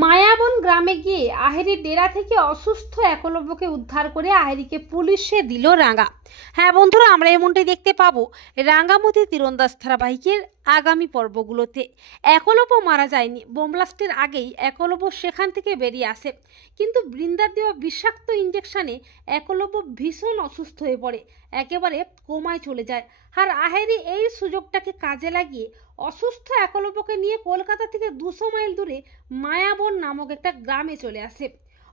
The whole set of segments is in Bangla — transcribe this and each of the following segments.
মায়াবন গ্রামে গিয়ে আহেরির ডেরা থেকে অসুস্থ একলব্যকে উদ্ধার করে আহেরিকে পুলিশে দিল রাঙ্গা। হ্যাঁ বন্ধুরা, আমরা এমনটাই দেখতে পাবো রাঙ্গামাটি তীরন্দাজ ধারাবাহিকের আগামী পর্বগুলোতে। একলব্য মারা যায়নি, বোম ব্লাস্টের আগেই একলব্য সেখান থেকে বেরিয়ে আসে, কিন্তু বৃন্দার দেওয়া বিষাক্ত ইঞ্জেকশনে একলব্য ভীষণ অসুস্থ হয়ে পড়ে, একেবারে কোমায় চলে যায়। আর আহেরি এই সুযোগটাকে কাজে লাগিয়ে অসুস্থ একলব্যকে নিয়ে কলকাতা থেকে 200 মাইল দূরে মায়াবন নামক একটা গ্রামে চলে আসে।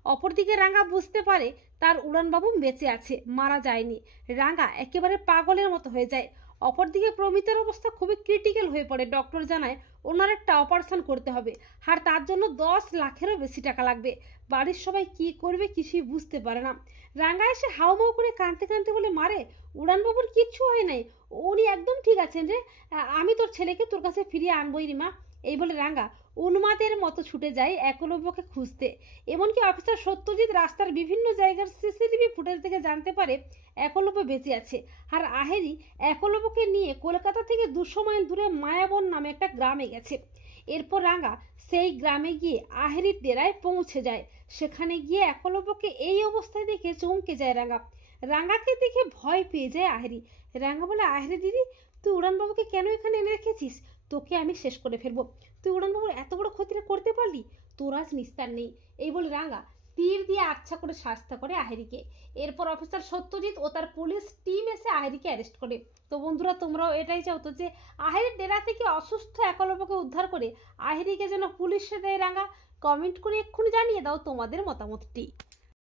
অপরদিকে রাঙ্গা বুঝতে পারে তার উড়ানবাবু বেঁচে আছে, মারা যায়নি। রাঙ্গা একেবারে পাগলের মতো হয়ে যায়। অপরদিকে প্রমিতের অবস্থা খুবই ক্রিটিক্যাল হয়ে পড়ে। ডক্টর জানায় ওনার একটা অপারেশন করতে হবে, আর তার জন্য 10 লাখেরও বেশি টাকা লাগবে। বাড়ির সবাই কি করবে কিছুই বুঝতে পারে না। রাঙ্গা এসে হাউমাউ করে কাঁদতে কাঁদতে বলে, মারে উড়ানবাবুর কিচ্ছু হয় নাই, উনি একদম ঠিক আছেন রে, আমি তোর ছেলেকে তোর কাছে ফিরিয়ে আনবই রে মা। এই বলে রাঙ্গা উন্মাদের মতো ছুটে যায় একলব্যকে খুঁজতে। এমনকি অফিসার সত্যজিৎ রাস্তার বিভিন্ন জায়গার সিসিটিভি ফুটেজ থেকে জানতে পারে একলব্য বেঁচে আছে। আর আহেরি একলব্যকে নিয়ে কলকাতা থেকে 200 মাইল দূরে মায়াবন নামে একটা গ্রামে গেছে। এরপর রাঙ্গা সেই গ্রামে গিয়ে আহেরির ডেরায় পৌঁছে যায়। সেখানে গিয়ে একলব্যকে এই অবস্থায় দেখে চমকে যায় রাঙ্গা। রাঙ্গাকে দেখে ভয় পেয়ে যায় আহেরি। রাঙ্গা বলে, আহেরি দিদি, তুই উড়ানবাবুকে কেন এখানে এনে রেখেছিস? তোকে আমি শেষ করে ফেলবো। তুই উড়ানবাবুর এত বড় ক্ষতিটা করতে পারলি, তোর আজ নিস্তার নেই। এই বলে রাঙ্গা তীর দিয়ে আচ্ছা করে শাস্তা করে আহেরিকে। এরপর অফিসার সত্যজিৎ ও তার পুলিশ টিম এসে আহেরিকে অ্যারেস্ট করে। তো বন্ধুরা, তোমরাও এটাই চাও তো যে আহেরির ডেরা থেকে অসুস্থ একলব্যকে উদ্ধার করে আহেরিকে যেন পুলিশে দেয় রাঙ্গা? কমেন্ট করে এক্ষুনি জানিয়ে দাও তোমাদের মতামতটি।